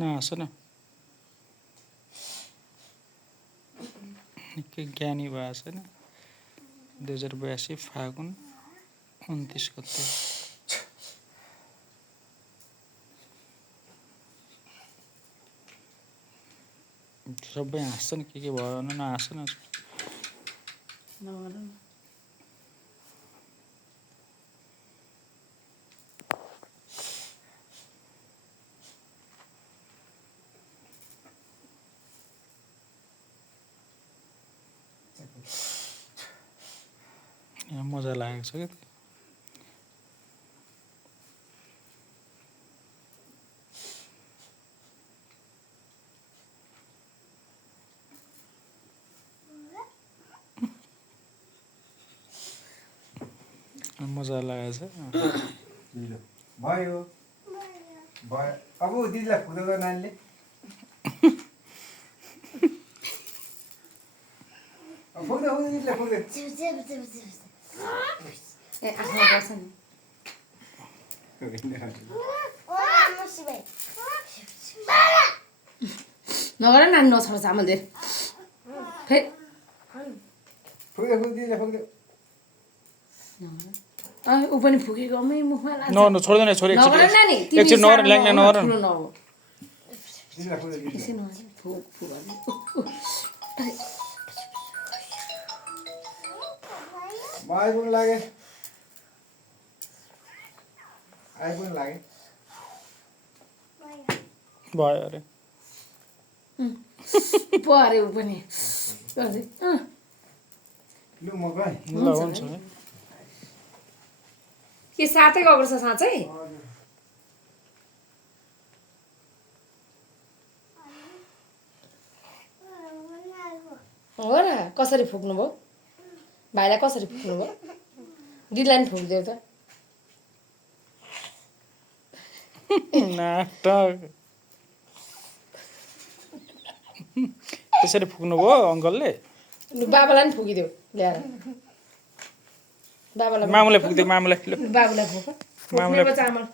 नहाँस न निकै ज्ञानी भएको छैन 2082 फागुन 29 गते सबै हाँस्छन् के भयो भने नहाँस न यहाँ मजा लागेको छ क्या मजा लागेको छ भयो भयो अब दिदीलाई फुलो गर्न नानीले फुल्दै दिदीलाई फुल्दै ए आफ्नो गर्छ नि नगर नानी नछाड चामल दे फेरि फुल्दै दिदीलाई फुल्दै ऊ पनि फुकेको अमै मुखमा लाग्छ न छोड्दैन छोरी नगर नानी एकछिन नगर ल्याङ्ने नगर ठुलो नहो दिदीलाई फुल्दै एकछिन नगर फुक फुक आइपुग्नु लागे आइपुग्नु लागे भयो अरे परे ऊ पनि लु म गएँ ल हुन्छ है के साथै गएको छ साँच्चै हो र कसरी फुक्नु भयो भाइलाई कसरी फुक्नु भयो दिदीलाई नि फुक्दियो त नाटक त्यसरी फुक्नु भयो अङ्कलले लु बाबालाई नि फुकिदियो ल्याएर बाबालाई मामुलाई फुक्दियो मामुलाई बाबुलाई फुक चामल